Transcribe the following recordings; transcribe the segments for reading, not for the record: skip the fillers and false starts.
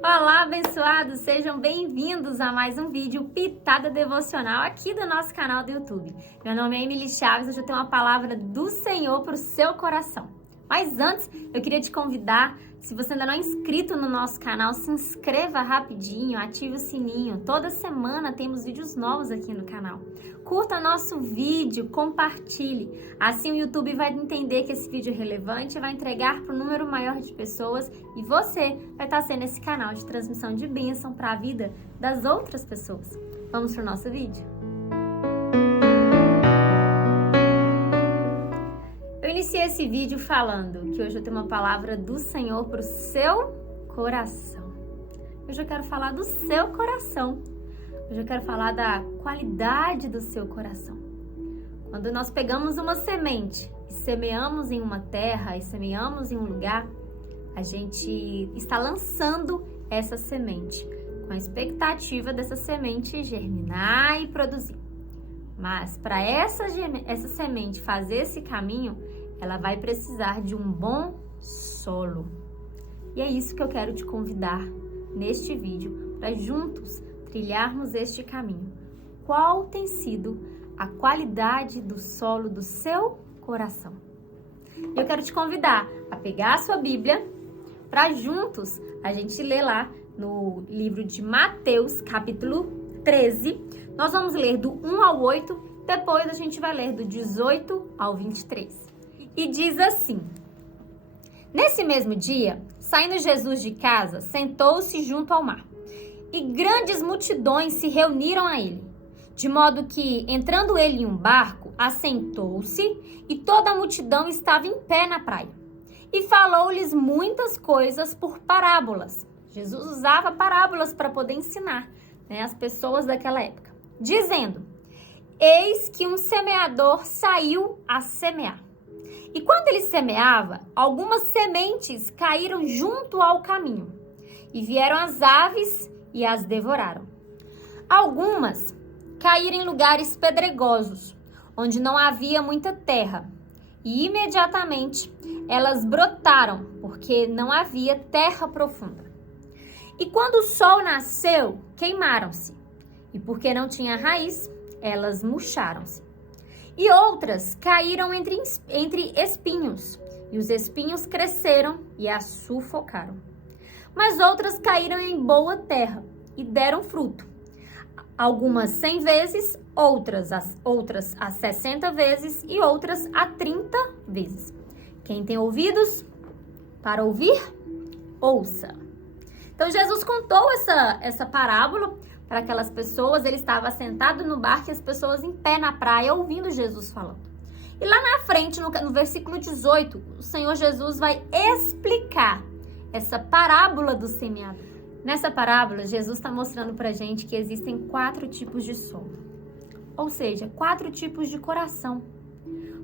Olá, abençoados! Sejam bem-vindos a mais um vídeo Pitada Devocional aqui do nosso canal do YouTube. Meu nome é Emily Chaves, hoje eu tenho uma palavra do Senhor para o seu coração. Mas antes, eu queria te convidar, se você ainda não é inscrito no nosso canal, se inscreva rapidinho, ative o sininho. Toda semana temos vídeos novos aqui no canal. Curta nosso vídeo, compartilhe. Assim o YouTube vai entender que esse vídeo é relevante e vai entregar para um número maior de pessoas e você vai estar sendo esse canal de transmissão de bênção para a vida das outras pessoas. Vamos para o nosso vídeo? Eu iniciei esse vídeo falando que hoje eu tenho uma palavra do Senhor para o seu coração. Hoje eu quero falar do seu coração. Hoje eu quero falar da qualidade do seu coração. Quando nós pegamos uma semente e semeamos em uma terra e semeamos em um lugar, a gente está lançando essa semente com a expectativa dessa semente germinar e produzir. Mas para essa semente fazer esse caminho, ela vai precisar de um bom solo. E é isso que eu quero te convidar neste vídeo, para juntos trilharmos este caminho. Qual tem sido a qualidade do solo do seu coração? Eu quero te convidar a pegar a sua Bíblia, para juntos a gente ler lá no livro de Mateus, capítulo 13. Nós vamos ler do 1 ao 8, depois a gente vai ler do 18 ao 23. E diz assim: Nesse mesmo dia, saindo Jesus de casa, sentou-se junto ao mar, e grandes multidões se reuniram a ele, de modo que, entrando ele em um barco, assentou-se, e toda a multidão estava em pé na praia. E falou-lhes muitas coisas por parábolas. Jesus usava parábolas para poder ensinar, as pessoas daquela época, dizendo: Eis que um semeador saiu a semear. E quando ele semeava, algumas sementes caíram junto ao caminho, e vieram as aves e as devoraram. Algumas caíram em lugares pedregosos, onde não havia muita terra, e imediatamente elas brotaram, porque não havia terra profunda. E quando o sol nasceu, queimaram-se, e porque não tinha raiz, elas murcharam-se. E outras caíram entre espinhos, e os espinhos cresceram e as sufocaram. Mas outras caíram em boa terra e deram fruto. Algumas 100 vezes, outras a 60 vezes e outras a 30 vezes. Quem tem ouvidos para ouvir, ouça. Então Jesus contou essa parábola para aquelas pessoas. Ele estava sentado no barco e as pessoas em pé na praia ouvindo Jesus falando. E lá na frente, no versículo 18, o Senhor Jesus vai explicar essa parábola do semeador. Nessa parábola, Jesus está mostrando para a gente que existem 4 tipos de solo. Ou seja, 4 tipos de coração.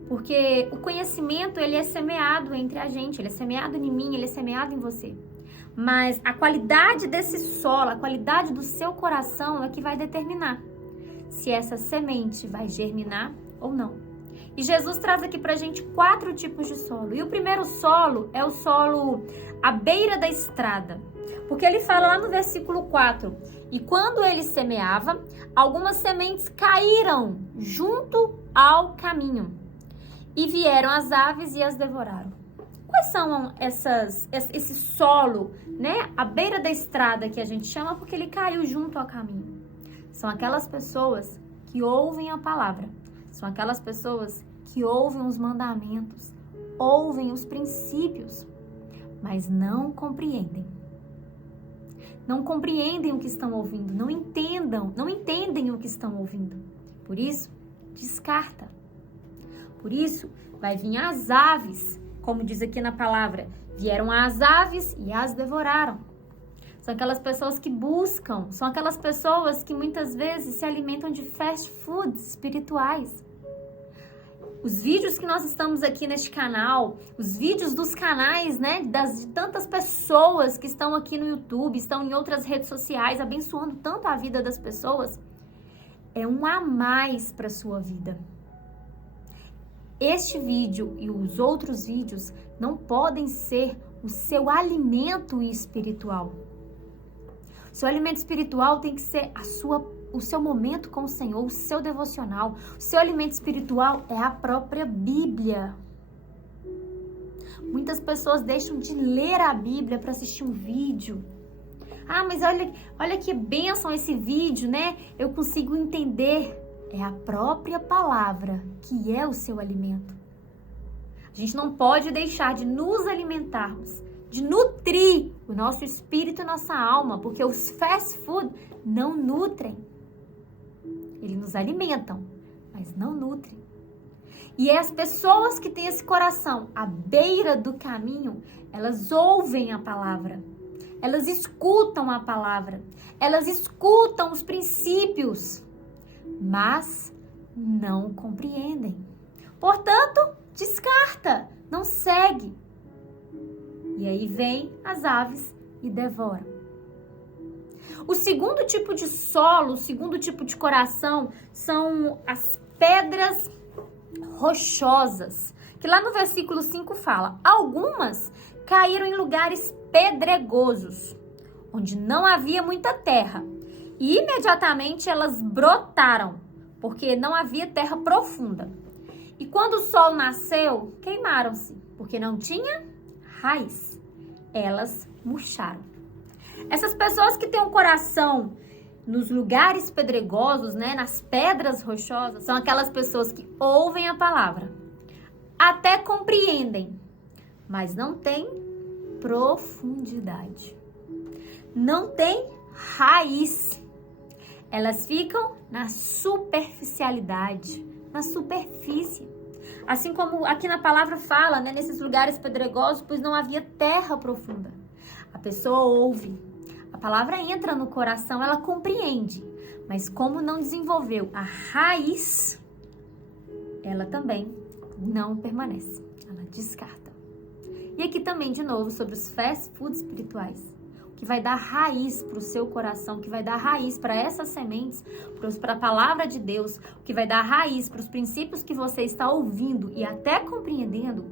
Porque o conhecimento, ele é semeado entre a gente, ele é semeado em mim, ele é semeado em você. Mas a qualidade desse solo, a qualidade do seu coração é que vai determinar se essa semente vai germinar ou não. E Jesus traz aqui pra gente 4 tipos de solo. E o primeiro solo é o solo à beira da estrada. Porque ele fala lá no versículo 4, e quando ele semeava, algumas sementes caíram junto ao caminho, e vieram as aves e as devoraram. Quais são esse solo, à beira da estrada que a gente chama porque ele caiu junto ao caminho? São aquelas pessoas que ouvem a palavra, são aquelas pessoas que ouvem os mandamentos, ouvem os princípios, mas não compreendem. Não compreendem o que estão ouvindo, não entendem o que estão ouvindo. Por isso, descarta. Por isso, vai vir as aves. Como diz aqui na palavra, vieram as aves e as devoraram. São aquelas pessoas que buscam, são aquelas pessoas que muitas vezes se alimentam de fast foods espirituais. Os vídeos que nós estamos aqui neste canal, os vídeos dos canais, de tantas pessoas que estão aqui no YouTube, estão em outras redes sociais, abençoando tanto a vida das pessoas, é um a mais para a sua vida. Este vídeo e os outros vídeos não podem ser o seu alimento espiritual. Seu alimento espiritual tem que ser o seu momento com o Senhor, o seu devocional. O seu alimento espiritual é a própria Bíblia. Muitas pessoas deixam de ler a Bíblia para assistir um vídeo. Ah, mas olha que bênção esse vídeo, né? Eu consigo entender. É a própria palavra que é o seu alimento. A gente não pode deixar de nos alimentarmos, de nutrir o nosso espírito e nossa alma, porque os fast food não nutrem. Eles nos alimentam, mas não nutrem. E as pessoas que têm esse coração à beira do caminho, elas ouvem a palavra, elas escutam a palavra, elas escutam os princípios, mas não compreendem. Portanto, descarta, não segue. E aí vem as aves e devoram. O segundo tipo de solo, o segundo tipo de coração são as pedras rochosas, que lá no versículo 5 fala: algumas caíram em lugares pedregosos, onde não havia muita terra, e imediatamente elas brotaram, porque não havia terra profunda. E quando o sol nasceu, queimaram-se, porque não tinha raiz. Elas murcharam. Essas pessoas que têm um coração nos lugares pedregosos, né, nas pedras rochosas, são aquelas pessoas que ouvem a palavra, até compreendem, mas não têm profundidade. Não tem raiz. Elas ficam na superficialidade, na superfície. Assim como aqui na palavra fala, né, nesses lugares pedregosos, pois não havia terra profunda. A pessoa ouve, a palavra entra no coração, ela compreende, mas como não desenvolveu a raiz, ela também não permanece, ela descarta. E aqui também, de novo, sobre os fast food espirituais, que vai dar raiz para o seu coração, que vai dar raiz para essas sementes, para a palavra de Deus, que vai dar raiz para os princípios que você está ouvindo e até compreendendo,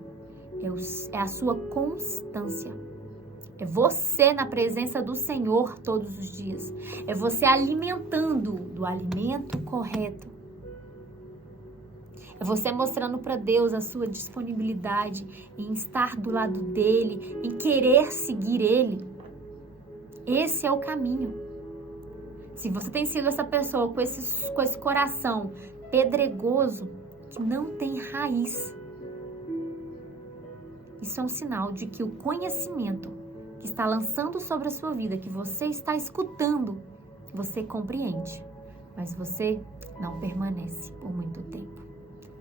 é a sua constância. É você na presença do Senhor todos os dias. É você alimentando do alimento correto. É você mostrando para Deus a sua disponibilidade em estar do lado dele, em querer seguir ele. Esse é o caminho. Se você tem sido essa pessoa com esse coração pedregoso, que não tem raiz, isso é um sinal de que o conhecimento que está lançando sobre a sua vida, que você está escutando, você compreende, mas você não permanece por muito tempo,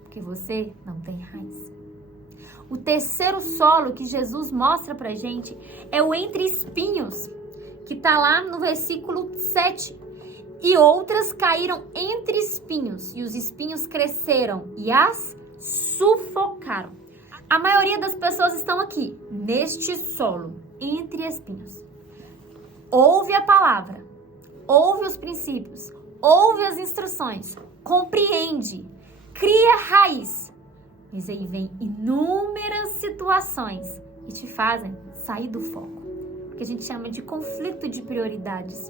porque você não tem raiz. O terceiro solo que Jesus mostra pra gente é o entre espinhos, que está lá no versículo 7. E outras caíram entre espinhos, e os espinhos cresceram e as sufocaram. A maioria das pessoas estão aqui, neste solo, entre espinhos. Ouve a palavra, ouve os princípios, ouve as instruções, compreende, cria raiz. Mas aí vem inúmeras situações que te fazem sair do foco, que a gente chama de conflito de prioridades.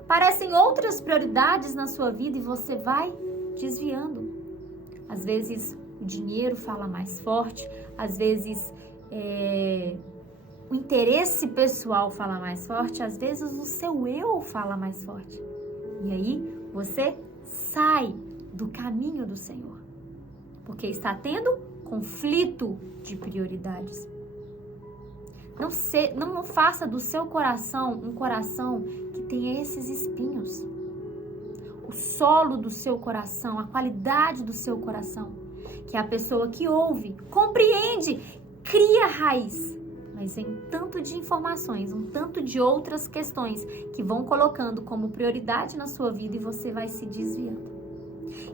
Aparecem outras prioridades na sua vida e você vai desviando. Às vezes o dinheiro fala mais forte, às vezes o interesse pessoal fala mais forte, às vezes o seu eu fala mais forte. E aí você sai do caminho do Senhor, porque está tendo conflito de prioridades. Não faça do seu coração um coração que tenha esses espinhos. O solo do seu coração, a qualidade do seu coração, que é a pessoa que ouve, compreende, cria raiz. Mas vem tanto de informações, um tanto de outras questões que vão colocando como prioridade na sua vida e você vai se desviando.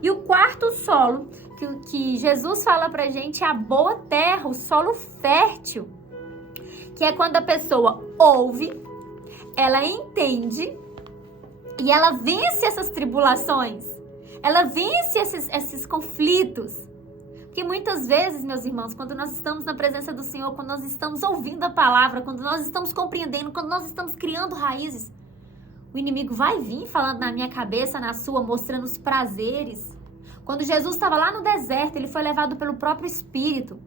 E o quarto solo que Jesus fala pra gente é a boa terra, o solo fértil. Que é quando a pessoa ouve, ela entende e ela vence essas tribulações, ela vence esses conflitos. Porque muitas vezes, meus irmãos, quando nós estamos na presença do Senhor, quando nós estamos ouvindo a palavra, quando nós estamos compreendendo, quando nós estamos criando raízes, O inimigo vai vir falando na minha cabeça, na sua, mostrando os prazeres. Quando Jesus estava lá no deserto, ele foi levado pelo próprio Espírito.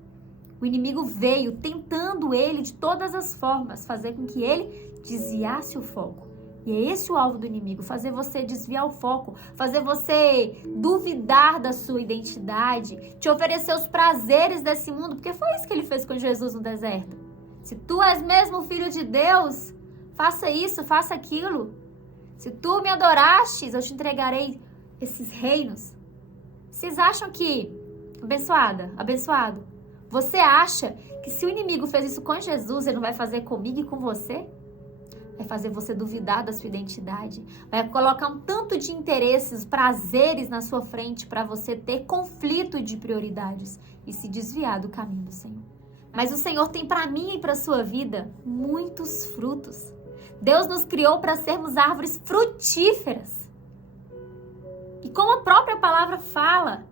O inimigo veio tentando ele de todas as formas, fazer com que ele desviasse o foco. E é esse o alvo do inimigo, fazer você desviar o foco, fazer você duvidar da sua identidade, te oferecer os prazeres desse mundo, porque foi isso que ele fez com Jesus no deserto. Se tu és mesmo filho de Deus, faça isso, faça aquilo. Se tu me adorastes, eu te entregarei esses reinos. Vocês acham que, abençoado, você acha que se o inimigo fez isso com Jesus, ele não vai fazer comigo e com você? Vai fazer você duvidar da sua identidade. Vai colocar um tanto de interesses, prazeres na sua frente para você ter conflito de prioridades e se desviar do caminho do Senhor. Mas o Senhor tem para mim e para sua vida muitos frutos. Deus nos criou para sermos árvores frutíferas. E como a própria palavra fala,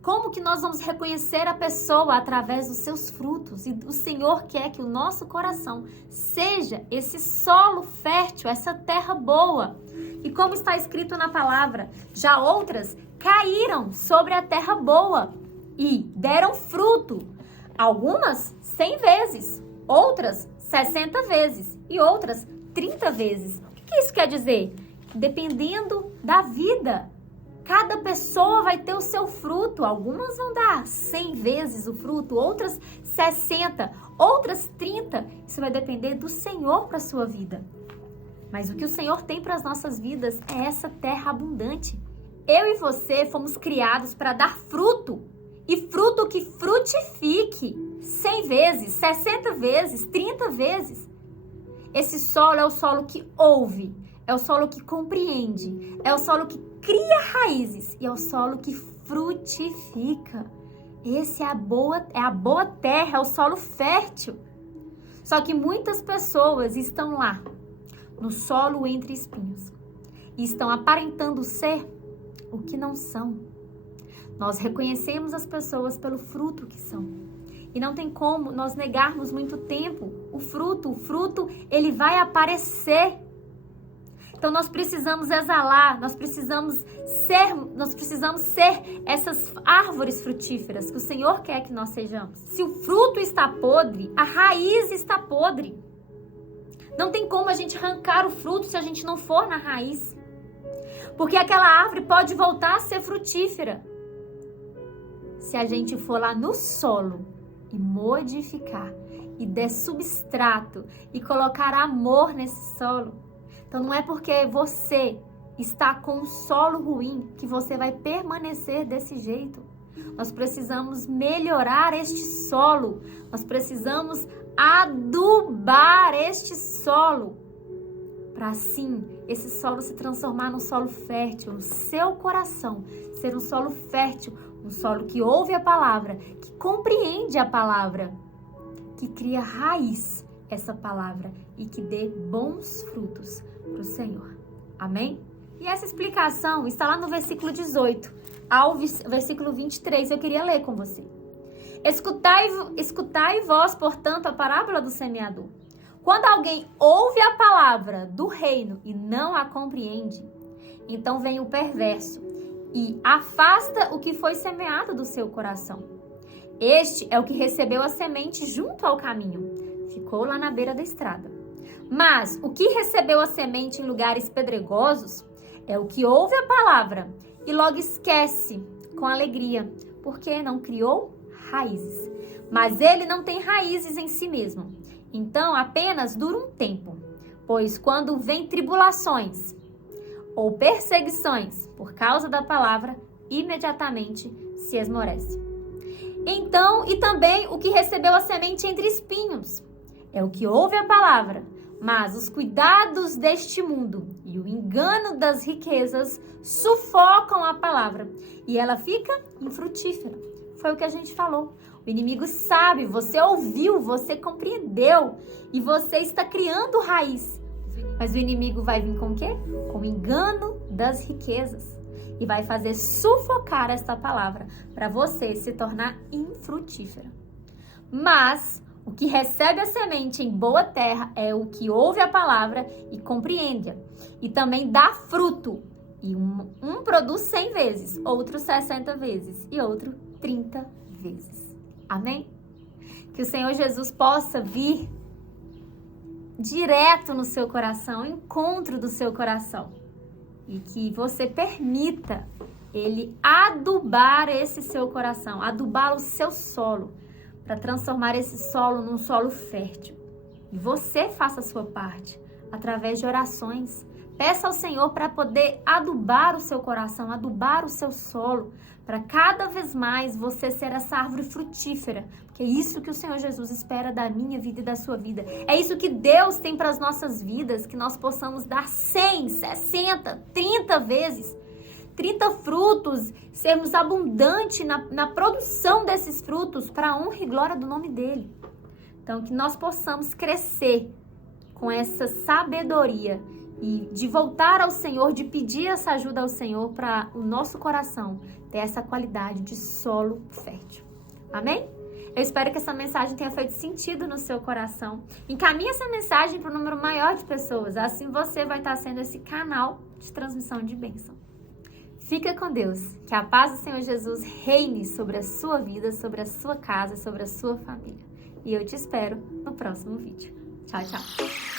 como que nós vamos reconhecer a pessoa através dos seus frutos? E o Senhor quer que o nosso coração seja esse solo fértil, essa terra boa. E como está escrito na palavra, já outras caíram sobre a terra boa e deram fruto. Algumas 100 vezes, outras 60 vezes e outras 30 vezes. O que isso quer dizer? Dependendo da vida, cada pessoa vai ter o seu fruto. Algumas vão dar 100 vezes o fruto, outras 60, outras 30. Isso vai depender do Senhor para a sua vida. Mas o que o Senhor tem para as nossas vidas é essa terra abundante. Eu e você fomos criados para dar fruto. E fruto que frutifique 100 vezes, 60 vezes, 30 vezes. Esse solo é o solo que ouve, é o solo que compreende, é o solo que cria raízes e é o solo que frutifica. Esse é a boa terra, é o solo fértil. Só que muitas pessoas estão lá, no solo entre espinhos, e estão aparentando ser o que não são. Nós reconhecemos as pessoas pelo fruto que são. E não tem como nós negarmos muito tempo o fruto, ele vai aparecer. Então nós precisamos exalar, nós precisamos ser essas árvores frutíferas que o Senhor quer que nós sejamos. Se o fruto está podre, a raiz está podre. Não tem como a gente arrancar o fruto se a gente não for na raiz. Porque aquela árvore pode voltar a ser frutífera se a gente for lá no solo e modificar, e der substrato, e colocar amor nesse solo. Então não é porque você está com um solo ruim que você vai permanecer desse jeito. Nós precisamos melhorar este solo, nós precisamos adubar este solo, para assim esse solo se transformar num solo fértil, no seu coração, ser um solo fértil, um solo que ouve a palavra, que compreende a palavra, que cria raiz essa palavra e que dê bons frutos para o Senhor. Amém? E essa explicação está lá no versículo 18 ao versículo 23. Eu queria ler com você. Escutai vós, portanto, a parábola do semeador. Quando alguém ouve a palavra do reino e não a compreende, então vem o perverso e afasta o que foi semeado do seu coração. Este é o que recebeu a semente junto ao caminho. Ficou lá na beira da estrada. Mas o que recebeu a semente em lugares pedregosos é o que ouve a palavra e logo esquece com alegria, porque não criou raízes. Mas ele não tem raízes em si mesmo. Então apenas dura um tempo, pois quando vem tribulações ou perseguições por causa da palavra, imediatamente se esmorece. Então, e também o que recebeu a semente entre espinhos, é o que ouve a palavra, mas os cuidados deste mundo e o engano das riquezas sufocam a palavra e ela fica infrutífera. Foi o que a gente falou. O inimigo sabe, você ouviu, você compreendeu e você está criando raiz. Mas o inimigo vai vir com o quê? Com o engano das riquezas. E vai fazer sufocar esta palavra para você se tornar infrutífera. Mas O que recebe a semente em boa terra é o que ouve a palavra e compreende-a. E também dá fruto. E um produz 100 vezes, outro 60 vezes e outro 30 vezes. Amém? Que o Senhor Jesus possa vir direto no seu coração, encontro do seu coração. E que você permita Ele adubar esse seu coração, adubar o seu solo, para transformar esse solo num solo fértil. E você faça a sua parte, através de orações. Peça ao Senhor para poder adubar o seu coração, adubar o seu solo, para cada vez mais você ser essa árvore frutífera. Porque é isso que o Senhor Jesus espera da minha vida e da sua vida. É isso que Deus tem para as nossas vidas, que nós possamos dar 100, 60, 30 vezes. 30 frutos, sermos abundantes na produção desses frutos para a honra e glória do nome dEle. Então, que nós possamos crescer com essa sabedoria e de voltar ao Senhor, de pedir essa ajuda ao Senhor para o nosso coração ter essa qualidade de solo fértil. Amém? Eu espero que essa mensagem tenha feito sentido no seu coração. Encaminhe essa mensagem para um número maior de pessoas. Assim você vai estar sendo esse canal de transmissão de bênção. Fica com Deus. Que a paz do Senhor Jesus reine sobre a sua vida, sobre a sua casa, sobre a sua família. E eu te espero no próximo vídeo. Tchau, tchau.